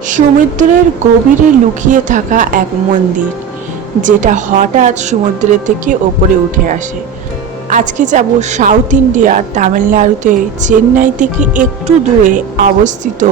সমুদ্রের গভীরে লুকিয়ে থাকা এক মন্দির, যেটা হঠাৎ সমুদ্রের থেকে ওপরে উঠে আসে। আজকে যাব সাউথ ইন্ডিয়ার তামিলনাড়ুতে, চেন্নাই থেকে একটু দূরে অবস্থিত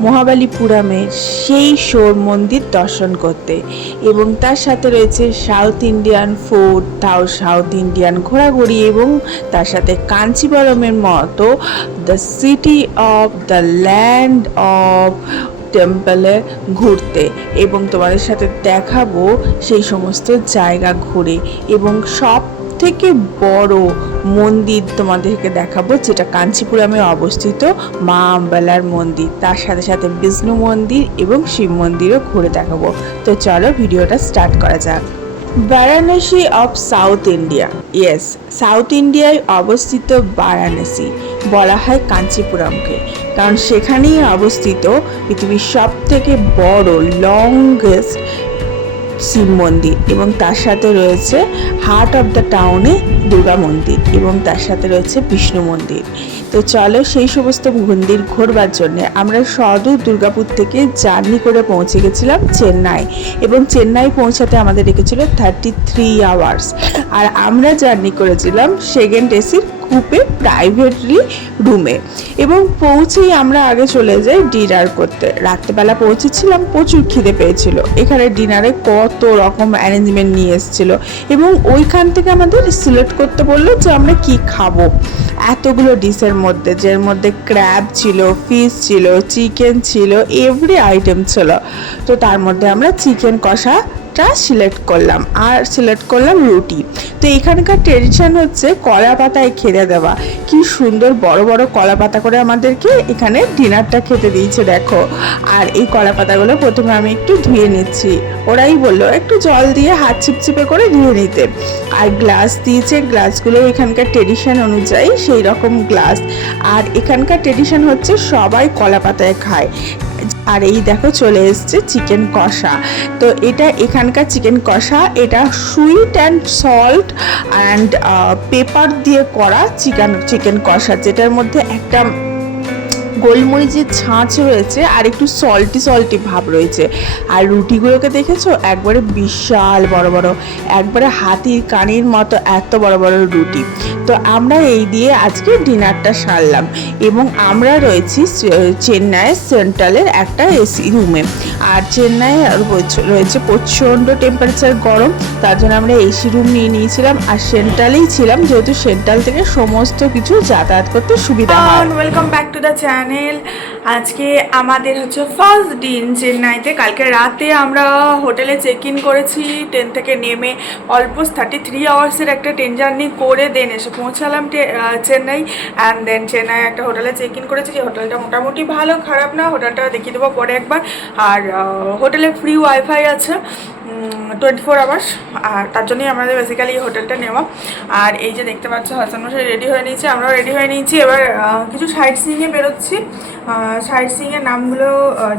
মহাবালিপুরামের সেই শোর মন্দির দর্শন করতে এবং তার সাথে রয়েছে সাউথ ইন্ডিয়ান ফুড তাও সাউথ ইন্ডিয়ান ঘোরাঘুরি এবং তার সাথে কাঞ্চিবরমের মতো the city of the land of টেম্পলে ঘুরতে এবং তোমাদের সাথে দেখাবো সেই সমস্ত জায়গা ঘুরে এবং সব থেকে বড় মন্দির তোমাদেরকে দেখাবো যেটা কাঞ্চিপুরমে অবস্থিত মা আম্বালার মন্দির। তার সাথে সাথে বিষ্ণু মন্দির এবং শিব মন্দিরও ঘুরে দেখাবো। তো চলো ভিডিওটা স্টার্ট করা যাক। Varanasi of South India yes South ইন্ডিয়ায় অবস্থিত বারাণসী। বলা হয় কাঞ্চিপুরমকে। কারণ সেখানেই অবস্থিত পৃথিবীর সব থেকে বড় লংগেস্ট শিব মন্দির এবং তার সাথে রয়েছে হার্ট অফ দ্য টাউনে দুর্গা মন্দির এবং তার সাথে রয়েছে বিষ্ণু মন্দির। তো চলো সেই সমস্ত মন্দির ঘোরবার জন্য আমরা সদূর দুর্গাপুর থেকে জার্নি করে পৌঁছে গেছিলাম চেন্নাই এবং চেন্নাই পৌঁছাতে আমাদের লেগেছিল থার্টি থ্রি আওয়ার্স আর আমরা জার্নি করেছিলাম সেকেন্ড এসির কুপে প্রাইভেটলি রুমে এবং পৌঁছেই আমরা আগে চলে যাই ডিনার করতে। রাত্রেবেলা পৌঁছেছিলাম, প্রচুর খিদে পেয়েছিল। এখানে ডিনারে কত রকম অ্যারেঞ্জমেন্ট নিয়ে এসেছিল এবং ওইখান থেকে আমাদের সিলেক্ট করতে বলল যে আমরা কি খাব। এতগুলো ডিশের মধ্যে, যার মধ্যে ক্র্যাব ছিল ফিশ ছিল চিকেন ছিল এভরি আইটেম ছিল। তো তার মধ্যে আমরা চিকেন কষা টা সিলেক্ট করলাম, আর সিলেক্ট করলাম রুটি। তো এখানকার ট্রেডিশন হচ্ছে কলা পাতায় খেতে দেওয়া। কি সুন্দর বড় বড় কলা পাতা করে আমাদেরকে এখানে ডিনারটা খেতে দিয়েছে, দেখো। আর এই কলা পাতাগুলো প্রথমে আমি একটু ধুয়ে নিচ্ছি। ওরাই বলল, একটু জল দিয়ে হাত চিপচিপে করে ধুয়ে নিতে। আর গ্লাস দিয়েছে গ্লাসগুলো এখানকার ট্রেডিশন অনুযায়ী সেই রকম গ্লাস আর এখানকার ট্রেডিশন হচ্ছে সবাই কলা পাতায় খায়। আর এই দেখো চলে এসছে চিকেন কষা। তো এটা এখানকার চিকেন কষা, এটা sweet and salt and pepper দিয়ে করা চিকেন চিকেন কষা, যেটার মধ্যে একটা গোলমরিচের ছাঁচ রয়েছে আর একটু সল্টি সল্টি ভাব রয়েছে। আর রুটিগুলোকে দেখেছ? একবারে বিশাল বড় বড়, একবারে হাতির কানির মতো এত বড় বড় রুটি। তো আমরা এই দিয়ে আজকে ডিনারটা সারলাম এবং আমরা রয়েছি চেন্নাইয়ের সেন্ট্রালের একটা এসি রুমে। আর চেন্নাই রয়েছে প্রচণ্ড টেম্পারেচার গরম, তার জন্য আমরা এসি রুম নিয়ে নিয়েছিলাম আর সেন্ট্রালেই ছিলাম, যেহেতু সেন্ট্রাল থেকে সমস্ত কিছু যাতায়াত করতে সুবিধা হয়। Welcome back to the channel আজকে আমাদের হচ্ছে ফার্স্ট দিন চেন্নাইতে। কালকে রাতে আমরা হোটেলে চেক ইন করেছি। ট্রেন থেকে নেমে অলমোস্ট থার্টি থ্রি আওয়ার্সের একটা ট্রেন জার্নি করে দেন এসে পৌঁছালাম চেন্নাই। অ্যান্ড দেন চেন্নাই একটা হোটেলে চেক ইন করেছি। যে হোটেলটা মোটামুটি ভালো, খারাপ না। হোটেলটা দেখিয়ে দেবো পরে একবার। আর হোটেলে ফ্রি ওয়াইফাই আছে। টোয়েন্টি ফোর আওয়ার্স, আর তার জন্যই আমাদের বেসিক্যালি এই হোটেলটা নেওয়া। আর এই যে দেখতে পাচ্ছ, হাসান মশাই রেডি হয়ে নিয়েছি, আমরাও রেডি হয়ে নিয়েছি। এবার কিছু সাইট সিংয়ে বেরোচ্ছি। সাইট সিংয়ের নামগুলো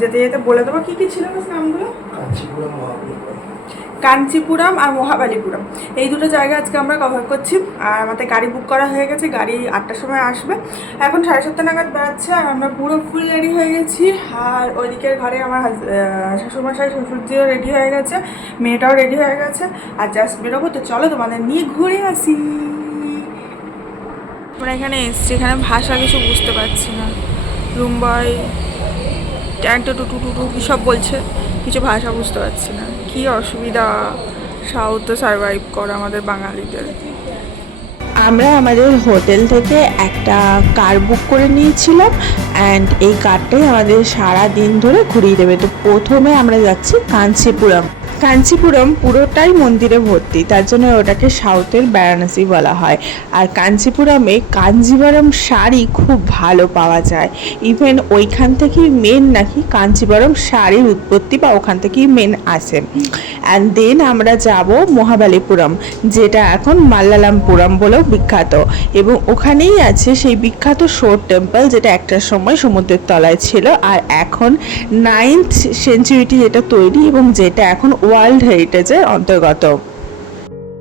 যেতে যেতে বলে দেবো। কী কী ছিল নামগুলো? কাঞ্চিপুরম আর মহাবালিপুরম। এই দুটো জায়গা আজকে আমরা কভার করছি। আর আমাদের গাড়ি বুক করা হয়ে গেছে, গাড়ি আটটার সময় আসবে। এখন সাড়ে সাতটা নাগাদ বেড়াচ্ছে আর আমরা পুরো ফুল রেডি হয়ে গেছি। আর ওইদিকের ঘরে আমার শ্বশুরমশাই শ্বশুরজিও রেডি হয়ে গেছে, মেয়েটাও রেডি হয়ে গেছে। আর জাস্ট বেরোবো, তো চলো তোমাদের নিয়ে ঘুরে আসি। আমরা এখানে এসছি, এখানে ভাষা কিছু বুঝতে পারছি না। রুম্বাই ট্যান্টো টুটু টুটু কী সব বলছে? কিছু ভাষা বুঝতে পারছি না। কি অসুবিধা? সাউথে সার্ভাইভ করা আমাদের বাঙালিদের। আমরা আমাদের হোটেল থেকে একটা কার বুক করে নিয়েছিলাম অ্যান্ড এই কারটাই আমাদের সারা দিন ধরে ঘুরিয়ে দেবে। তো প্রথমে আমরা যাচ্ছি কাঞ্চিপুরম। কাঞ্চিপুরম পুরোটাই মন্দিরে ভর্তি, তার জন্য ওটাকে সাউথের বারাণসী বলা হয়। আর কাঞ্চিপুরমে কাঞ্জিবরম শাড়ি খুব ভালো পাওয়া যায়। ইভেন ওইখান থেকেই মেন নাকি কাঞ্চিবরম শাড়ির উৎপত্তি বা ওখান থেকেই মেন আসে। অ্যান্ড দেন আমরা যাব মহাবালিপুরম, যেটা এখন মাল্লালামপুরম বলেও বিখ্যাত। এবং ওখানেই আছে সেই বিখ্যাত শোর টেম্পল, যেটা একটা সময় সমুদ্রের তলায় ছিল। আর এখন নাইনথ সেঞ্চুরিটি যেটা তৈরি এবং যেটা এখন ওয়ার্ল্ড হেরিটেজের অন্তর্গত।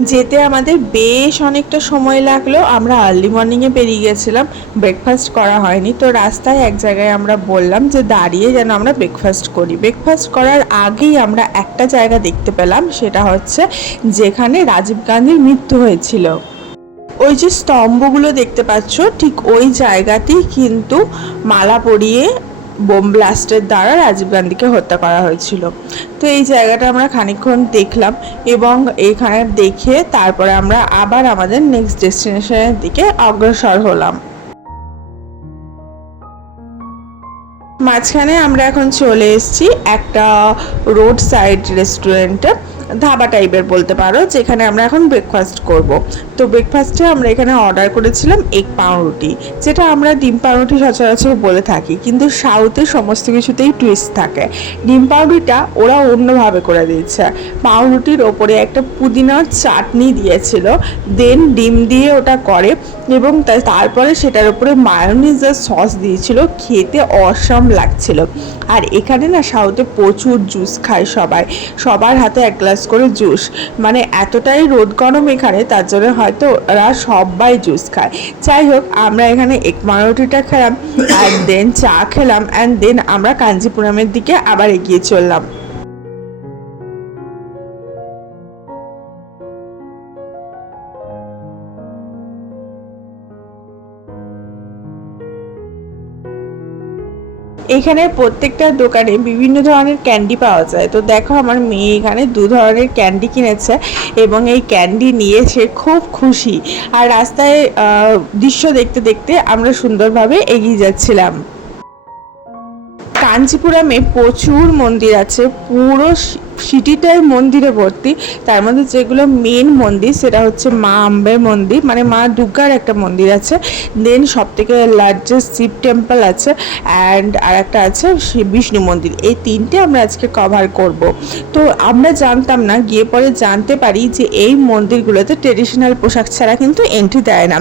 যেতে আমাদের বেশ অনেকটা সময় লাগল। আমরা আর্লি মর্নিংয়ে বেরিয়ে গেছিলাম। ব্রেকফাস্ট করা হয়নি। তো রাস্তায় এক জায়গায় আমরা বললাম যে দাঁড়িয়ে যেন আমরা ব্রেকফাস্ট করি। ব্রেকফাস্ট করার আগেই আমরা একটা জায়গা দেখতে পেলাম। সেটা হচ্ছে যেখানে রাজীব গান্ধীর মৃত্যু হয়েছিল। ওই যে স্তম্ভগুলো দেখতে পাচ্ছ, ঠিক ওই জায়গাতেই কিন্তু মালা পরিয়ে বোম ব্লাস্টের দ্বারা রাজীব গান্ধীকে হত্যা করা হয়েছিল। তো এই জায়গাটা আমরা খানিকক্ষণ দেখলাম এবং এইখানে দেখে তারপরে আমরা আবার আমাদের নেক্সট ডেস্টিনেশনের দিকে অগ্রসর হলাম। মাঝখানে আমরা এখন চলে এসেছি একটা রোড সাইড রেস্টুরেন্টে ধাবা টাইপের বলতে পারো, যেখানে আমরা এখন ব্রেকফাস্ট করব। তো ব্রেকফাস্টে আমরা এখানে অর্ডার করেছিলাম এগ পাউরুটি, যেটা আমরা ডিম পাউরুটি সচরাচর বলে থাকি। কিন্তু সাউথে সমস্ত কিছুতেই টুইস্ট থাকে। ডিম পাউরুটিটা ওরা অন্যভাবে করে দিয়েছে। পাউরুটির ওপরে একটা পুদিনার চাটনি দিয়েছিল দেন ডিম দিয়ে ওটা করে এবং তারপরে সেটার উপরে মায়োনিজ আর সস দিয়েছিল, খেতে অসম লাগছিল। আর এখানে না সাউথে প্রচুর জুস খায় সবাই। সবার হাতে এক গ্লাস করে জুস। মানে এতটাই রোদ গরম এখানে, তার জন্য হয়তো ওরা সবাই জুস খায়। যাই হোক, আমরা এখানে এক মারুটিটা খেলাম অ্যান্ড দেন চা খেলাম অ্যান্ড দেন আমরা কাঞ্জিপুরমের দিকে আবার এগিয়ে চললাম। এখানে প্রত্যেকটা দোকানে বিভিন্ন ধরনের ক্যান্ডি পাওয়া যায়। তো দেখো আমার মেয়ে এখানে দু ধরনের ক্যান্ডি কিনেছে এবং এই ক্যান্ডি নিয়ে সে খুব খুশি। আর রাস্তায় দৃশ্য দেখতে দেখতে আমরা সুন্দরভাবে এগিয়ে যাচ্ছিলাম। কাঞ্চিপুরামে প্রচুর মন্দির আছে, পুরো সিটিটাই মন্দিরে ভর্তি। তার মধ্যে যেগুলো মেন মন্দির সেটা হচ্ছে মা আম্বের মন্দির মানে মা দুর্গার একটা মন্দির আছে। দেন সব থেকে লার্জেস্ট শিব টেম্পল আছে অ্যান্ড আর একটা আছে বিষ্ণু মন্দির। এই তিনটে আমরা আজকে কভার করব। তো আমরা জানতাম না, গিয়ে পরে জানতে পারি যে এই মন্দিরগুলোতে ট্রেডিশনাল পোশাক ছাড়া কিন্তু এন্ট্রি দেয় না।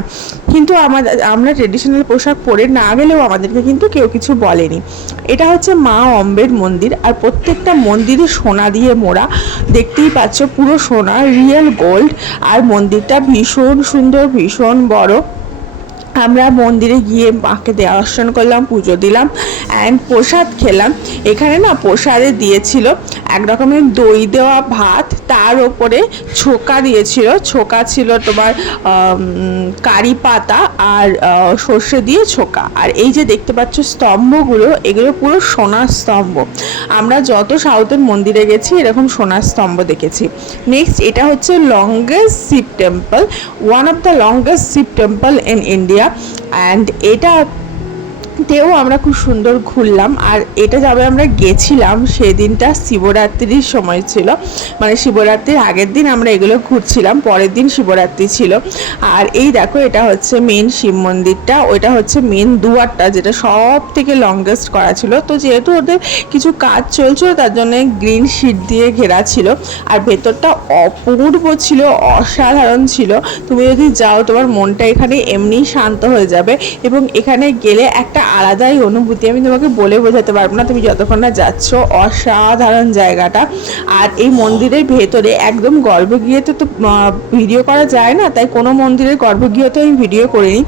কিন্তু আমাদের আমরা ট্রেডিশনাল পোশাক পরে না গেলেও আমাদেরকে কিন্তু কেউ কিছু বলেনি। এটা হচ্ছে মা অম্বের মন্দির আর প্রত্যেকটা মন্দিরে সোনা দিয়ে মোড়া। দেখতেই পাচ্ছ পুরো সোনা রিয়েল গোল্ড আর মন্দিরটা ভীষণ সুন্দর ভীষণ বড়। আমরা মন্দিরে গিয়ে মাকে দর্শন করলাম, পুজো দিলাম অ্যান্ড প্রসাদ খেলাম। এখানে না প্রসাদে দিয়েছিল এক রকমের দই দেওয়া ভাত, তার ওপরে ছোকা দিয়েছিল। ছোকা ছিল তোমার কারি পাতা আর সর্ষে দিয়ে ছোকা। আর এই যে দেখতে পাচ্ছ স্তম্ভগুলো, এগুলো পুরো সোনার স্তম্ভ। আমরা যত সাউথের মন্দিরে গেছি, এরকম সোনার স্তম্ভ দেখেছি। নেক্সট এটা হচ্ছে longest Shiva temple one of the longest Shiva temple in India and এটা তেও আমরা খুব সুন্দর ঘুরলাম, আর এটা যাবে আমরা গেছিলাম সেদিনটা শিবরাত্রির সময় ছিল। মানে শিবরাত্রির আগের দিন আমরা এগুলো ঘুরছিলাম, পরের দিন শিবরাত্রি ছিল। আর এই দেখো, এটা হচ্ছে মেন শিব মন্দিরটা, ওইটা হচ্ছে মেন দুয়ারটা, যেটা সব থেকে লংগেস্ট করা ছিল। তো যেহেতু ওদের কিছু কাজ চলছিল, তার জন্য গ্রিন শিট দিয়ে ঘেরা ছিল। আর ভেতরটা অপূর্ব ছিল, অসাধারণ ছিল। তুমি যদি যাও, তোমার মনটা এখানে এমনি শান্ত হয়ে যাবে। এবং এখানে গেলে একটা আলাদাই অনুভূতি। আমি তোমাকে বলে বোঝাতে পারব না তুমি যতক্ষণ না যাচ্ছ। অসাধারণ জায়গাটা। আর এই মন্দিরের ভেতরে একদম গর্ভগৃহতে তো ভিডিও করা যায় না, তাই কোনো মন্দিরের গর্ভগৃহতে আমি ভিডিও করিনি।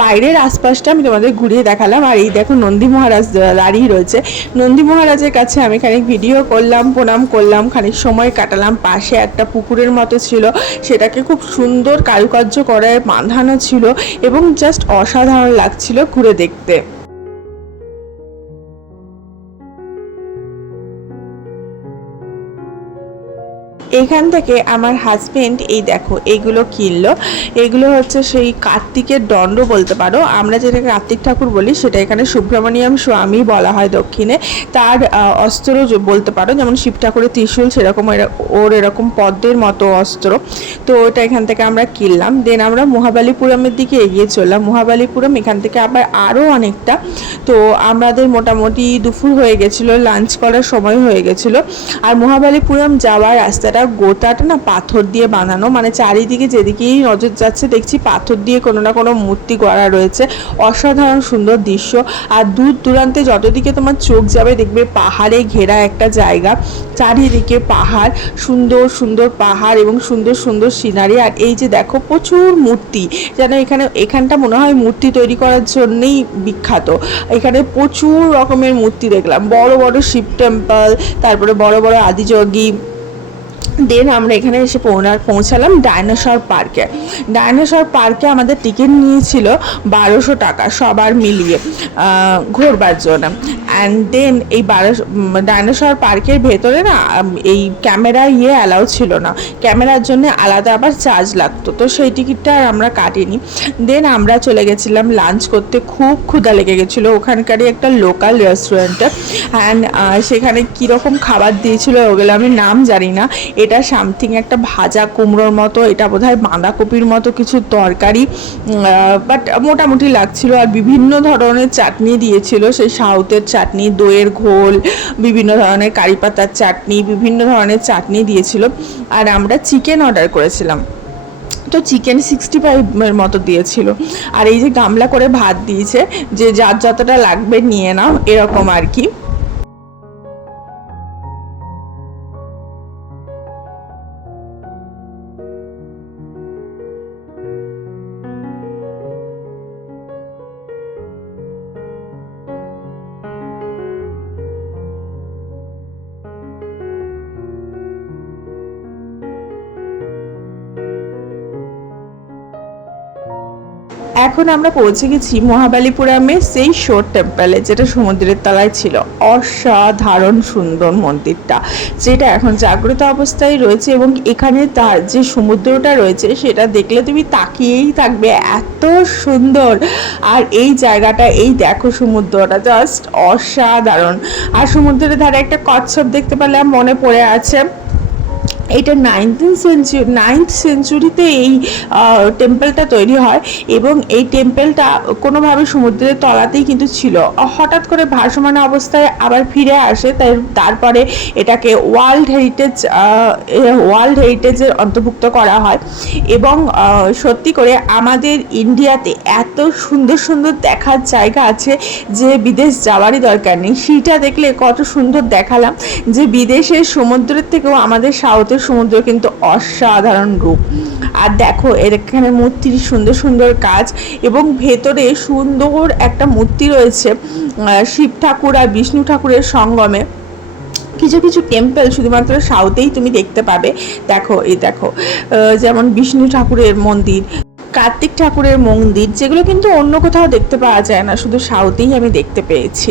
বাইরের আশপাশটা আমি তোমাদের ঘুরিয়ে দেখালাম। আর এই দেখো নন্দী মহারাজ দাঁড়িয়ে রয়েছে। নন্দী মহারাজের কাছে আমি খানিক ভিডিও করলাম, প্রণাম করলাম, খানিক সময় কাটালাম। পাশে একটা পুকুরের মতো ছিল। সেটাকে খুব সুন্দর কারুকার্য করে বাঁধানো ছিল এবং জাস্ট অসাধারণ লাগছিল ঘুরে দেখতে। এখান থেকে আমার হাজবেন্ড এই দেখো এইগুলো কিনলো। এগুলো হচ্ছে সেই কার্তিকের দণ্ড বলতে পারো। আমরা যেটাকে কার্তিক ঠাকুর বলি, সেটা এখানে সুব্রমণিয়াম স্বামী বলা হয় দক্ষিণে। তার অস্ত্র বলতে পারো, যেমন শিব ঠাকুরের ত্রিশূল, সেরকম ওর এরকম পদ্মের মতো অস্ত্র। তো ওটা এখান থেকে আমরা কিনলাম। দেন আমরা মহাবালিপুরমের দিকে এগিয়ে চললাম। মহাবালিপুরম এখান থেকে আবার আরও অনেকটা। তো আমাদের মোটামুটি দুপুর হয়ে গেছিল লাঞ্চ করার সময় হয়ে গেছিল। আর মহাবালিপুরম যাওয়ার রাস্তাটা গোটাটা গোটাটা না পাথর দিয়ে বানানো। মানে চারিদিকে যেদিকেই নজর যাচ্ছে, দেখছি পাথর দিয়ে কোনো না কোনো মূর্তি গড়া রয়েছে। অসাধারণ সুন্দর দৃশ্য। আর দূর দূরান্তে যতদিকে তোমার চোখ যাবে, দেখবে পাহাড়ে ঘেরা একটা জায়গা। চারিদিকে পাহাড়, সুন্দর সুন্দর পাহাড় এবং সুন্দর সুন্দর সিনারি। আর এই যে দেখো, প্রচুর মূর্তি। যেন এখানে, এখানটা মনে হয় মূর্তি তৈরি করার জন্যেই বিখ্যাত। এখানে প্রচুর রকমের মূর্তি দেখলাম। বড় বড় শিব টেম্পল, তারপরে বড় বড় আদিযোগী দেন আমরা এখানে এসে পৌনার পৌঁছালাম ডাইনোসর পার্কে ডাইনোসর পার্কে আমাদের টিকিট নিয়েছিল বারোশো টাকা সবার মিলিয়ে ঘোরবার জন্য। অ্যান্ড দেন এই বারোশো ডাইনোসর পার্কের ভেতরে না এই ক্যামেরা ইয়ে অ্যালাউ ছিল না। ক্যামেরার জন্য আলাদা আবার চার্জ লাগতো। তো সেই টিকিটটা আর আমরা কাটিনি। দেন আমরা চলে গেছিলাম লাঞ্চ করতে। খুব ক্ষুধা লেগে গেছিল। ওখানকারই একটা লোকাল রেস্টুরেন্টে অ্যান্ড সেখানে কীরকম খাবার দিয়েছিল ওগুলো আমি নাম জানি না। এটা সামথিং একটা ভাজা কুমড়োর মতো, এটা বোধহয় বাঁধাকপির মতো কিছু তরকারি বাট মোটামুটি লাগছিল। আর বিভিন্ন ধরনের চাটনি দিয়েছিল, সেই সাউথের চাটনি, দইয়ের ঘোল, বিভিন্ন ধরনের কারি পাতার চাটনি, বিভিন্ন ধরনের চাটনি দিয়েছিল। আর আমরা চিকেন অর্ডার করেছিলাম। তো চিকেন সিক্সটি ফাইভের মতো দিয়েছিল। আর এই যে গামলা করে ভাত দিয়েছে, যে যার যতটা লাগবে নিয়ে নাও, এরকম আর কি। এখন আমরা পৌঁছে গেছি মহাবালিপুরামের সেই শোর টেম্পলে যেটা সমুদ্রের তলায় ছিল। অসাধারণ সুন্দর মন্দিরটা, যেটা এখন জাগ্রত অবস্থায় রয়েছে এবং এখানে তার যে সমুদ্রটা রয়েছে, সেটা দেখলে তুমি তাকিয়েই থাকবে। এত সুন্দর! আর এই জায়গাটা, এই দেখো সমুদ্রটা জাস্ট অসাধারণ! আর সমুদ্রের ধারে একটা কচ্ছপ দেখতে পেলাম, মনে পড়ে আছে। এটা নাইনটিন সেঞ্চুরি নাইন্থ সেঞ্চুরিতে এই টেম্পলটা তৈরি হয় এবং এই টেম্পলটা কোনোভাবে সমুদ্রের তলাতেই কিন্তু ছিল। হঠাৎ করে ভাসমান অবস্থায় আবার ফিরে আসে, তাই তারপরে এটাকে ওয়ার্ল্ড হেরিটেজ ওয়ার্ল্ড হেরিটেজের অন্তর্ভুক্ত করা হয়। এবং সত্যি করে আমাদের ইন্ডিয়াতে এত সুন্দর সুন্দর দেখার জায়গা আছে যে বিদেশ যাওয়ারই দরকার নেই। সেটা দেখলে কত সুন্দর দেখালাম যে বিদেশের সমুদ্রের থেকেও আমাদের সাউথের সমুদ্র কিন্তু অসাধারণ রূপ। আর দেখো এখানে মূর্তির সুন্দর সুন্দর কাজ এবং ভেতরে সুন্দর একটা মূর্তি রয়েছে শিব ঠাকুর আর বিষ্ণু ঠাকুরের সঙ্গমে। কিছু কিছু টেম্পল শুধুমাত্র সাউথেই তুমি দেখতে পাবে। দেখো, এই দেখো যেমন বিষ্ণু ঠাকুরের মন্দির কার্তিক ঠাকুরের মন্দির, যেগুলো কিন্তু অন্য কোথাও দেখতে পাওয়া যায় না, শুধু সাউথেই আমি দেখতে পেয়েছি।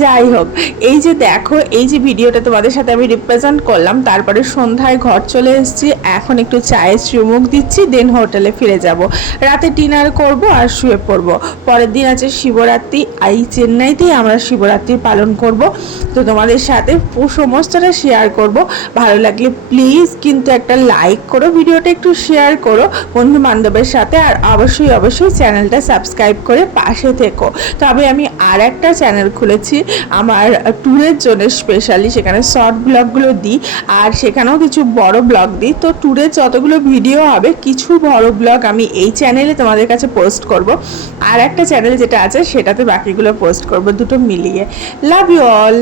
যাই হোক, এই যে দেখো, এই যে ভিডিওটা তোমাদের সাথে আমি রিপ্রেজেন্ট করলাম, তারপরে সন্ধ্যায় ঘর চলে এসেছি, এখন একটু চায়ের চুমুক দিচ্ছি দেন হোটেলে ফিরে যাব। রাতে ডিনার করব আর শুয়ে পড়ব। পরের দিন আছে শিবরাত্রি এই চেন্নাইতেই আমরা শিবরাত্রি পালন করব। তো তোমাদের সাথে সমস্তটা শেয়ার করব। ভালো লাগলে প্লিজ কিন্তু একটা লাইক করো, ভিডিওটা একটু শেয়ার করো। বন্ধু বান্ধবের সাথে আর অবশ্যই অবশ্যই চ্যানেলটা সাবস্ক্রাইব করে পাশে থেকো। তবে আমি আর একটা চ্যানেল খুলেছি, আমার ট্যুরের জন্য স্পেশালি সেখানে শর্ট ব্লগগুলো দিই, আর সেখানেও কিছু বড় ব্লগ দিই। তো ট্যুরের যতগুলো ভিডিও হবে, কিছু বড় ব্লগ আমি এই চ্যানেলে তোমাদের কাছে পোস্ট করব। আর একটা চ্যানেল যেটা আছে, সেটাতে বাকিগুলো পোস্ট করব, দুটো মিলিয়ে। Love you all